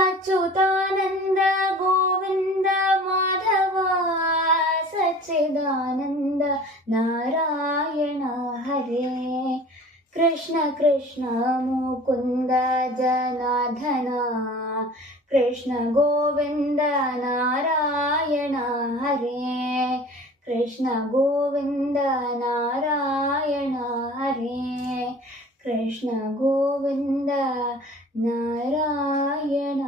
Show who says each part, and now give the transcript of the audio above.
Speaker 1: Achuthananda Govinda Madhava Sachidananda Narayana Hare Krishna Krishna Mukunda ജനാധന Krishna Govinda Narayana Hare Krishna Govinda Narayana Hare Krishna Govind Narayan